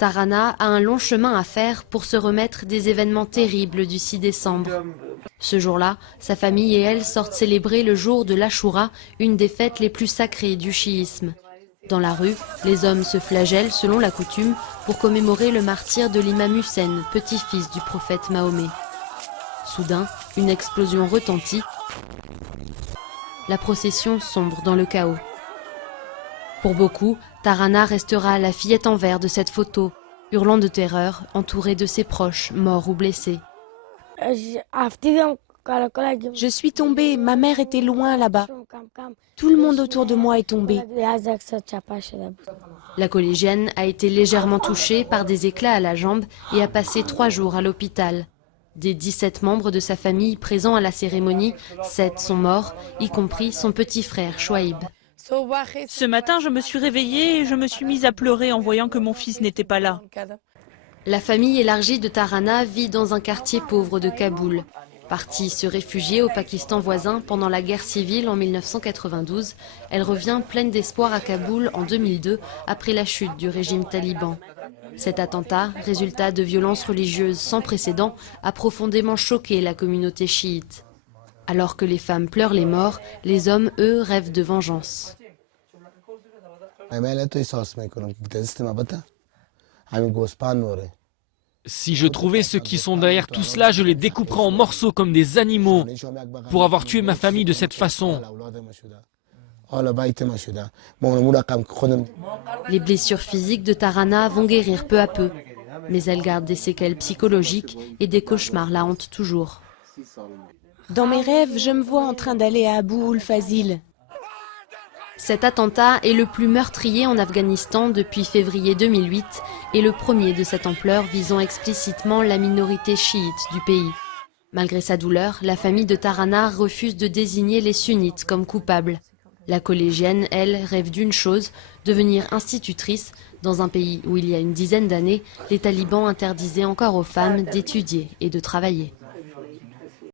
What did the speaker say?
Tarana a un long chemin à faire pour se remettre des événements terribles du 6 décembre. Ce jour-là, sa famille et elle sortent célébrer le jour de l'Achoura, une des fêtes les plus sacrées du chiisme. Dans la rue, les hommes se flagellent selon la coutume pour commémorer le martyre de l'imam Hussein, petit-fils du prophète Mahomet. Soudain, une explosion retentit. La procession sombre dans le chaos. Pour beaucoup, Tarana restera la fillette en verre de cette photo, hurlant de terreur, entourée de ses proches, morts ou blessés. Je suis tombée, ma mère était loin là-bas. Tout le monde autour de moi est tombé. La collégienne a été légèrement touchée par des éclats à la jambe et a passé 3 jours à l'hôpital. Des 17 membres de sa famille présents à la cérémonie, 7 sont morts, y compris son petit frère Chouaïb. Ce matin, je me suis réveillée et je me suis mise à pleurer en voyant que mon fils n'était pas là. La famille élargie de Tarana vit dans un quartier pauvre de Kaboul. Partie se réfugier au Pakistan voisin pendant la guerre civile en 1992, elle revient pleine d'espoir à Kaboul en 2002 après la chute du régime taliban. Cet attentat, résultat de violences religieuses sans précédent, a profondément choqué la communauté chiite. Alors que les femmes pleurent les morts, les hommes, eux, rêvent de vengeance. Si je trouvais ceux qui sont derrière tout cela, je les découperais en morceaux comme des animaux pour avoir tué ma famille de cette façon. Les blessures physiques de Tarana vont guérir peu à peu, mais elle garde des séquelles psychologiques et des cauchemars la hantent toujours. Dans mes rêves, je me vois en train d'aller à Abou Ould Fazil. Cet attentat est le plus meurtrier en Afghanistan depuis février 2008 et le premier de cette ampleur visant explicitement la minorité chiite du pays. Malgré sa douleur, la famille de Tarana refuse de désigner les sunnites comme coupables. La collégienne, elle, rêve d'une chose, devenir institutrice dans un pays où il y a une dizaine d'années, les talibans interdisaient encore aux femmes d'étudier et de travailler.